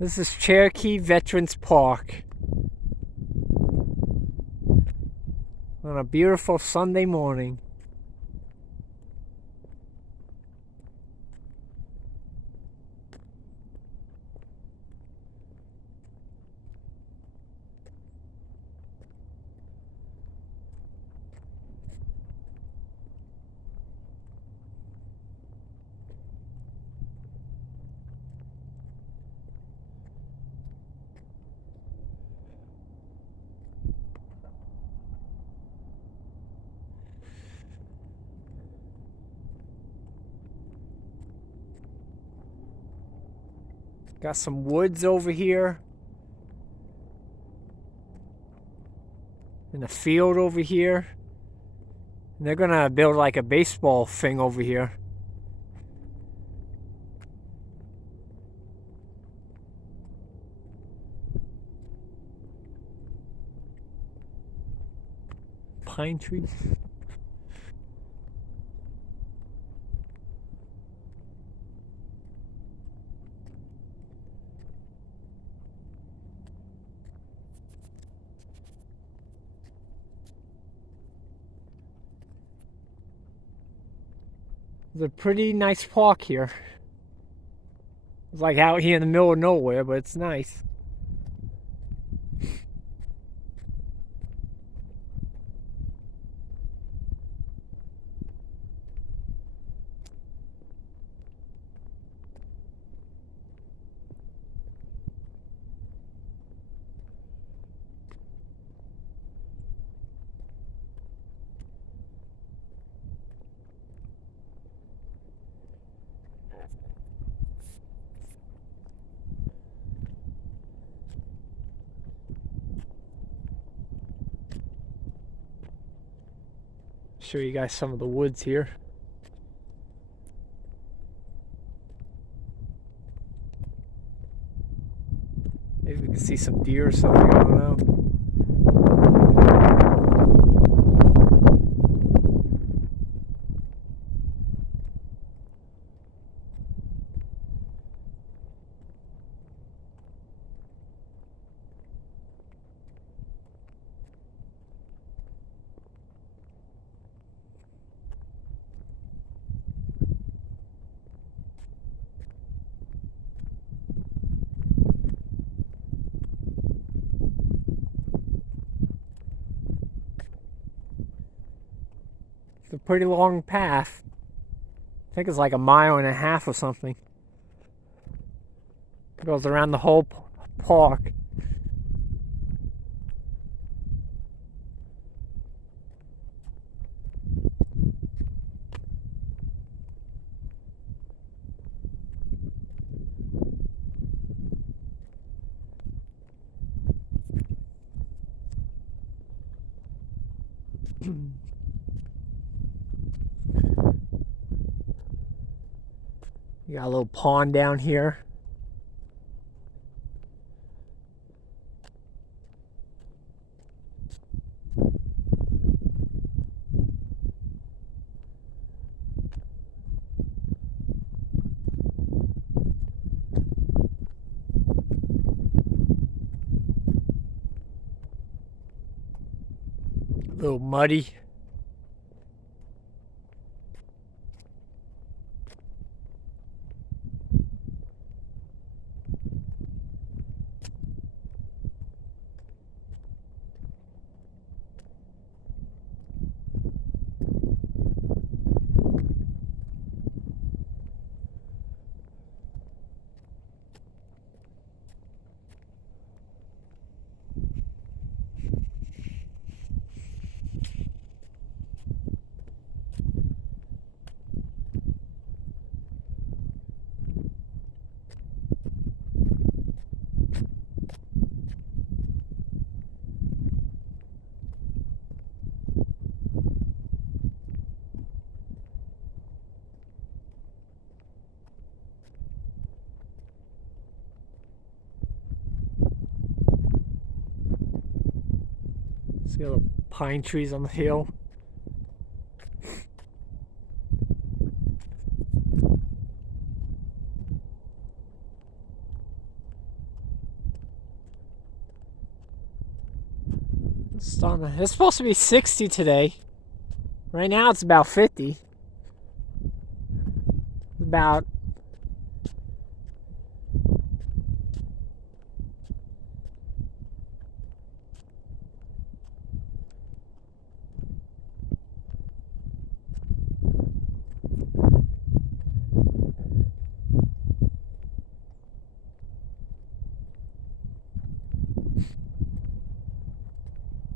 This is Cherokee Veterans Park on a beautiful Sunday morning. Got some woods over here. And a field over here. And they're gonna build like a baseball thing over here. Pine trees. It's a pretty nice park here. It's like out here in the middle of nowhere, but it's nice. Show you guys some of the woods here. Maybe we can see some deer or something, I don't know. It's a pretty long path. I think it's like a mile and a half or something. It goes around the whole park. You got a little pond down here. A little muddy. See all the pine trees on the hill. It's supposed to be 60 today. Right now it's about 50. About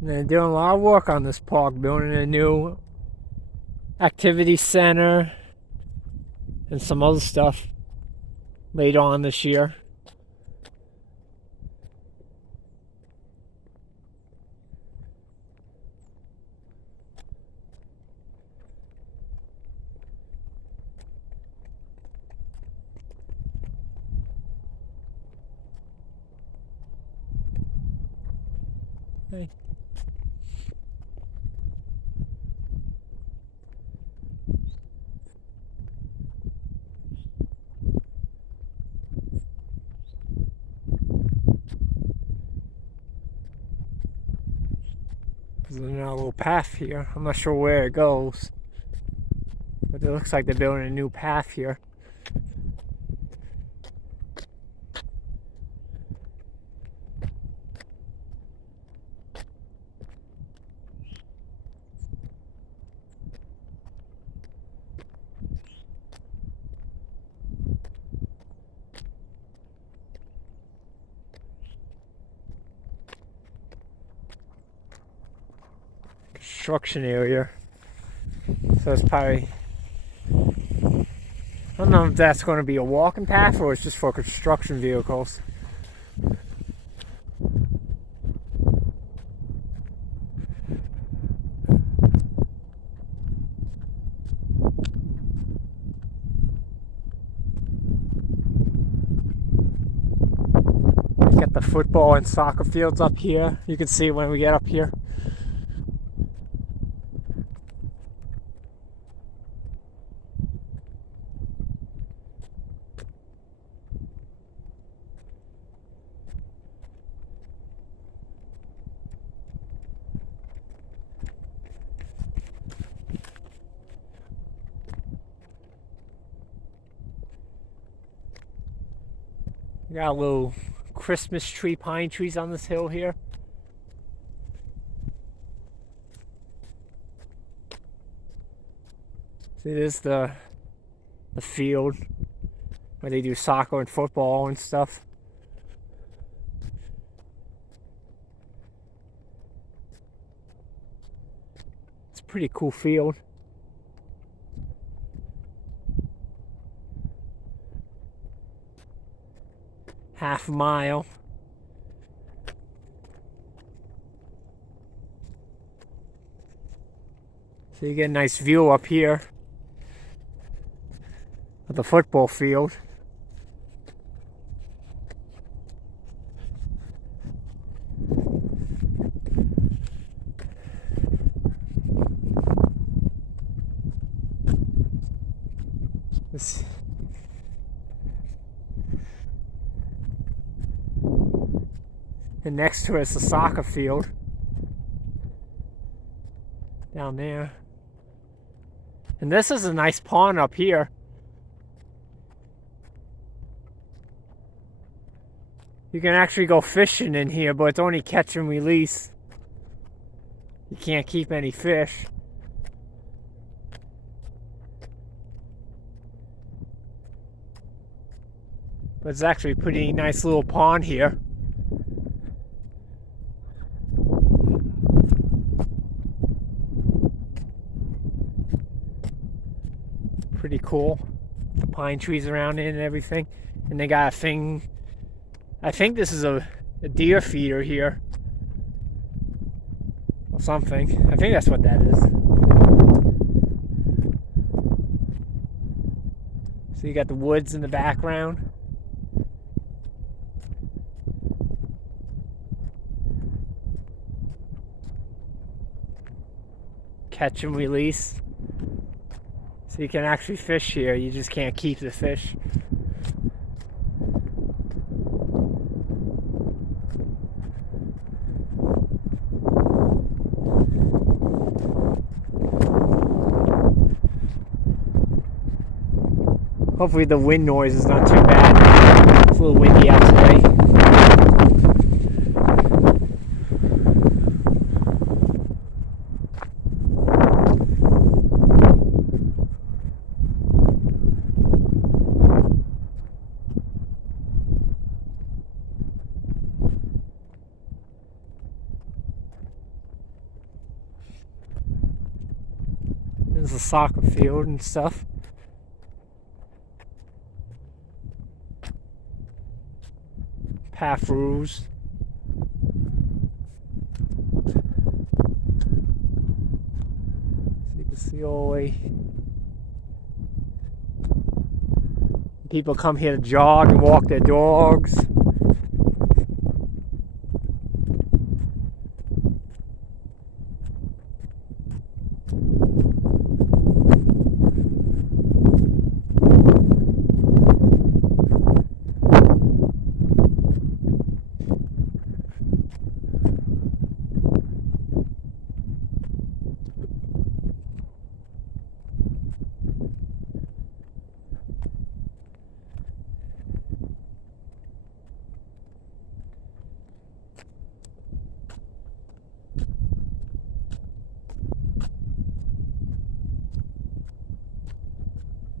and they're doing a lot of work on this park, building a new activity center and some other stuff later on this year. Hey. There's another little path here. I'm not sure where it goes, but it looks like they're building a new path here. Construction area. So it's probably, I don't know if that's going to be a walking path or it's just for construction vehicles. Got the football and soccer fields up here. You can see it when we get up here. We got a little Christmas tree, pine trees on this hill here. See, this is the field where they do soccer and football and stuff. It's a pretty cool field. Half a mile. So you get a nice view up here of the football field. And next to it is the soccer field down there. And this is a nice pond up here. You can actually go fishing in here, but it's only catch and release. You can't keep any fish. But it's actually a pretty nice little pond here. Pretty cool. The pine trees around it and everything. And they got a thing. I think this is a deer feeder here. Or something. I think that's what that is. So you got the woods in the background. Catch and release. So you can actually fish here, you just can't keep the fish. Hopefully the wind noise is not too bad. It's a little windy out today. There's a soccer field and stuff. Path rules. So you can see all the way. People come here to jog and walk their dogs.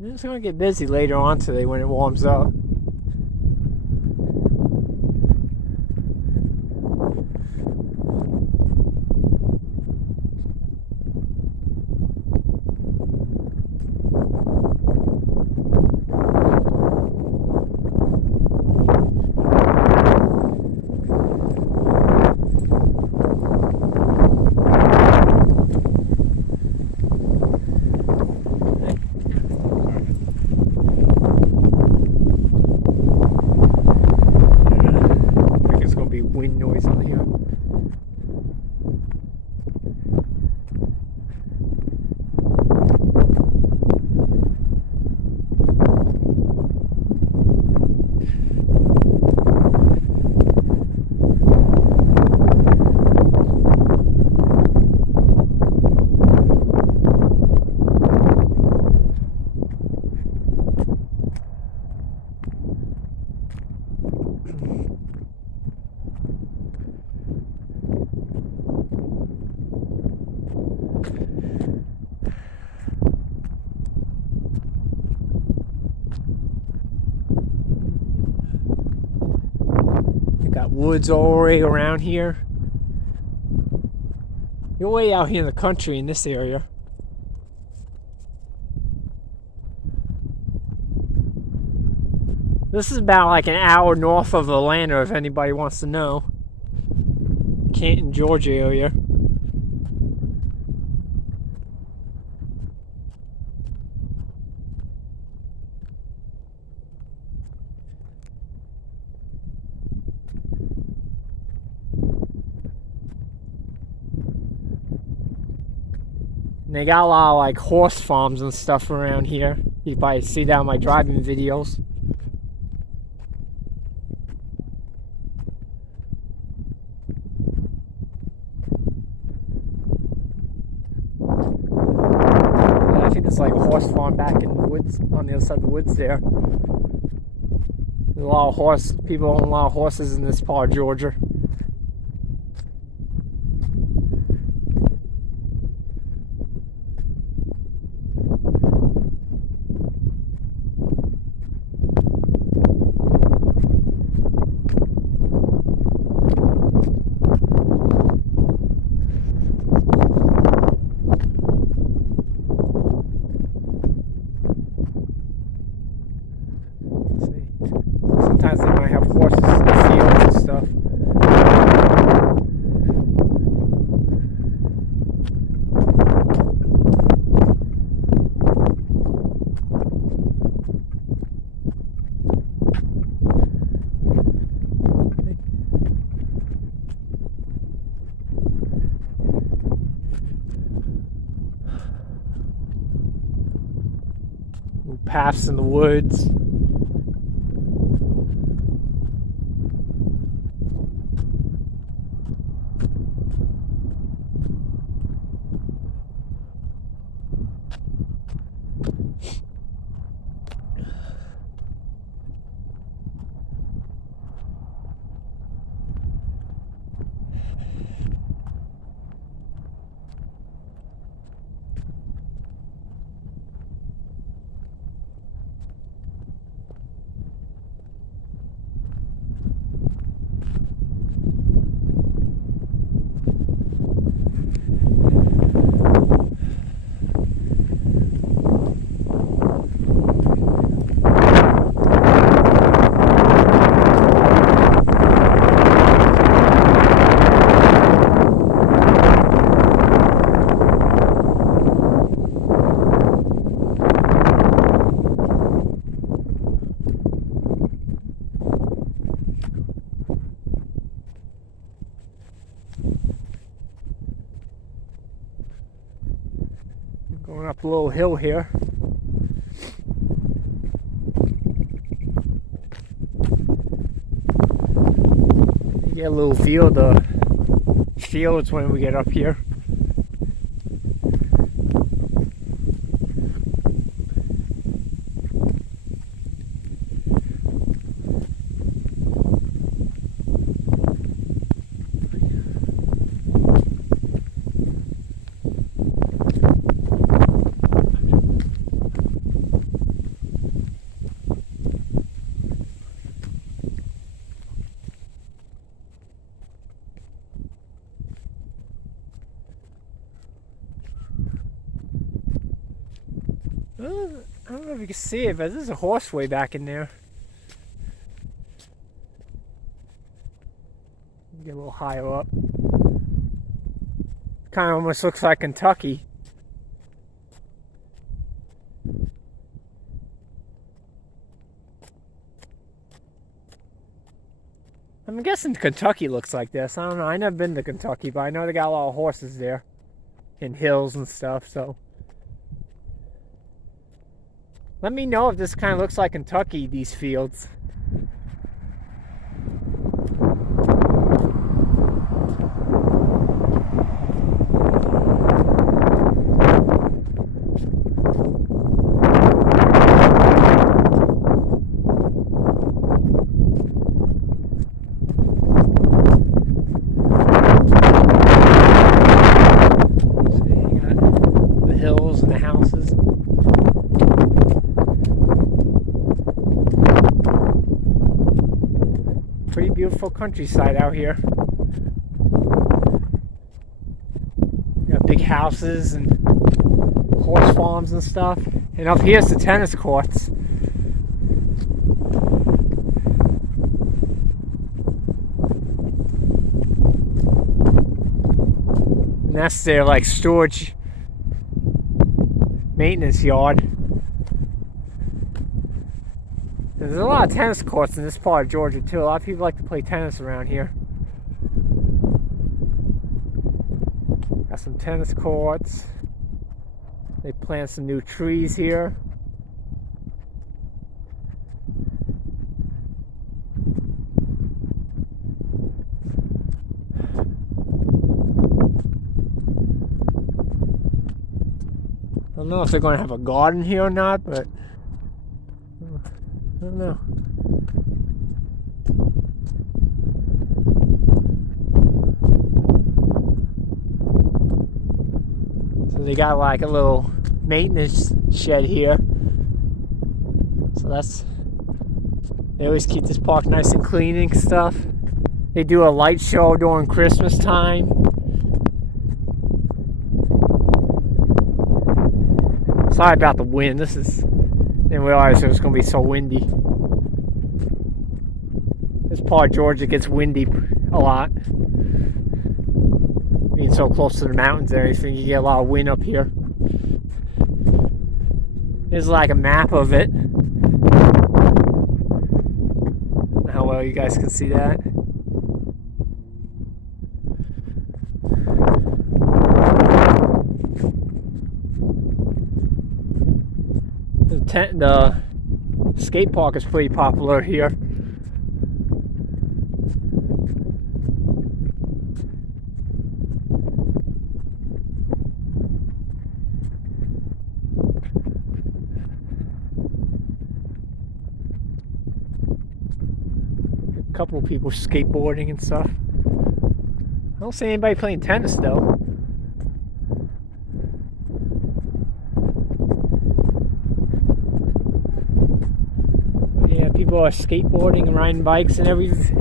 It's going to get busy later on today when it warms up. Wind noise on here. Got woods all the way around here. You're way out here in the country in this area. This is about like an hour north of Atlanta if anybody wants to know. Canton, Georgia area. And they got a lot of like horse farms and stuff around here. You can probably see that in my driving videos. I think there's like a horse farm back in the woods, on the other side of the woods there. There's a lot of people own a lot of horses in this part of Georgia. Sometimes they might have horses in the fields and stuff. Little paths in the woods. Going up a little hill here. You get a little view of the fields when we get up here. I don't know if you can see it, but there's a horseway back in there. Get a little higher up. Kind of almost looks like Kentucky. I'm guessing Kentucky looks like this. I don't know. I never been to Kentucky, but I know they got a lot of horses there. And hills and stuff, so. Let me know if this kind of looks like Kentucky, these fields. Pretty beautiful countryside out here. Got big houses and horse farms and stuff. And up here's the tennis courts. And that's their like storage maintenance yard. There's a lot of tennis courts in this part of Georgia too. A lot of people like to play tennis around here. Got some tennis courts. They plant some new trees here. I don't know if they're going to have a garden here or not, but I don't know. So they got like a little maintenance shed here. So they always keep this park nice and clean and stuff. They do a light show during Christmas time. Sorry about the wind. Didn't realize it was going to be so windy. This part of Georgia gets windy a lot. Being so close to the mountains and everything, you get a lot of wind up here. Here's like a map of it. How well you guys can see that. The skate park is pretty popular here. A couple of people skateboarding and stuff. I don't see anybody playing tennis though. People are skateboarding and riding bikes and everything.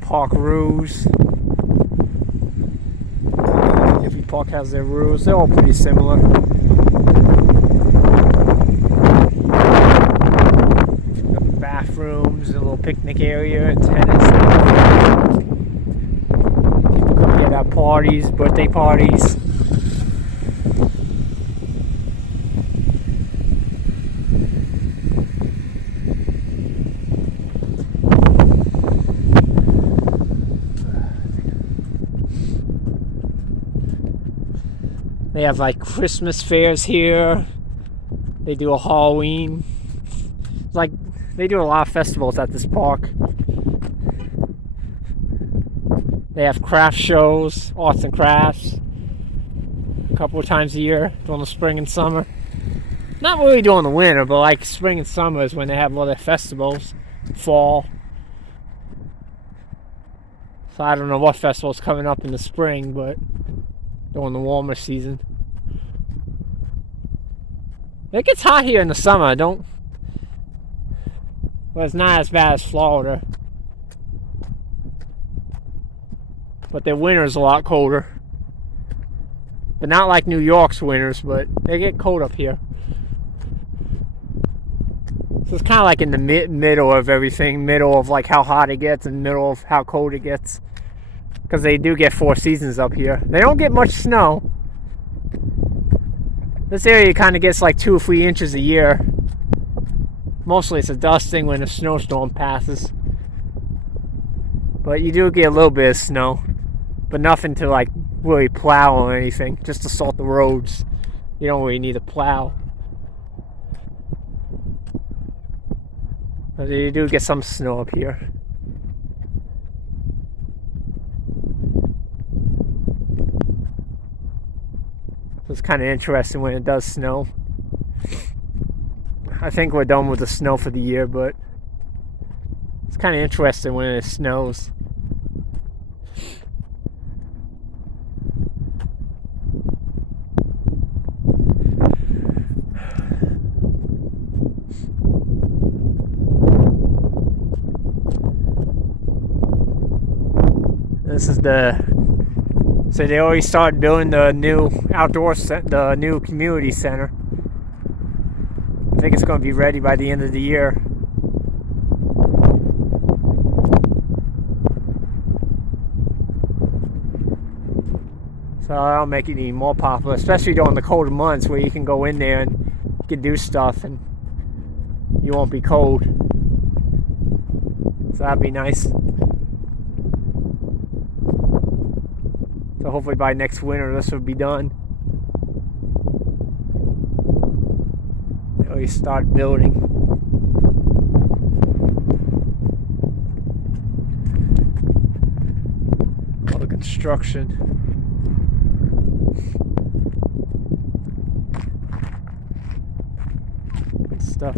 Park rules. Every park has their rules. They're all pretty similar. Bathrooms, a little picnic area, and tennis. People come here at parties, birthday parties. They have like Christmas fairs here. They do a Halloween. Like, they do a lot of festivals at this park. They have craft shows, arts and crafts, a couple of times a year during the spring and summer. Not really during the winter, but like spring and summer is when they have all their festivals. Fall. So I don't know what festival's coming up in the spring, but during the warmer season. It gets hot here in the summer, well, it's not as bad as Florida. But their winter's a lot colder. But not like New York's winters, but they get cold up here. So it's kind of like in the middle of everything. Middle of like how hot it gets and middle of how cold it gets. Because they do get 4 seasons up here. They don't get much snow. This area kind of gets like 2 or 3 inches a year. Mostly it's a dusting when a snowstorm passes. But you do get a little bit of snow. But nothing to like really plow or anything. Just to salt the roads. You don't really need a plow. But you do get some snow up here. So it's kind of interesting when it does snow. I think we're done with the snow for the year, but it's kind of interesting when it snows. This is so they already started building the new the new community center. I think it's going to be ready by the end of the year. So that'll make it even more popular, especially during the colder months where you can go in there and you can do stuff and you won't be cold. So that'd be nice. So hopefully by next winter this will be done. They already start building. All the construction. Good stuff.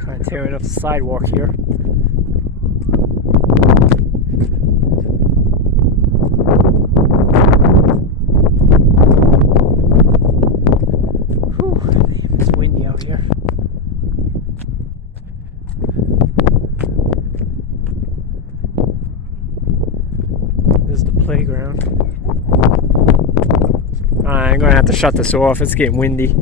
Kind of tearing up the sidewalk here. Playground. I'm gonna have to shut this off. It's getting windy.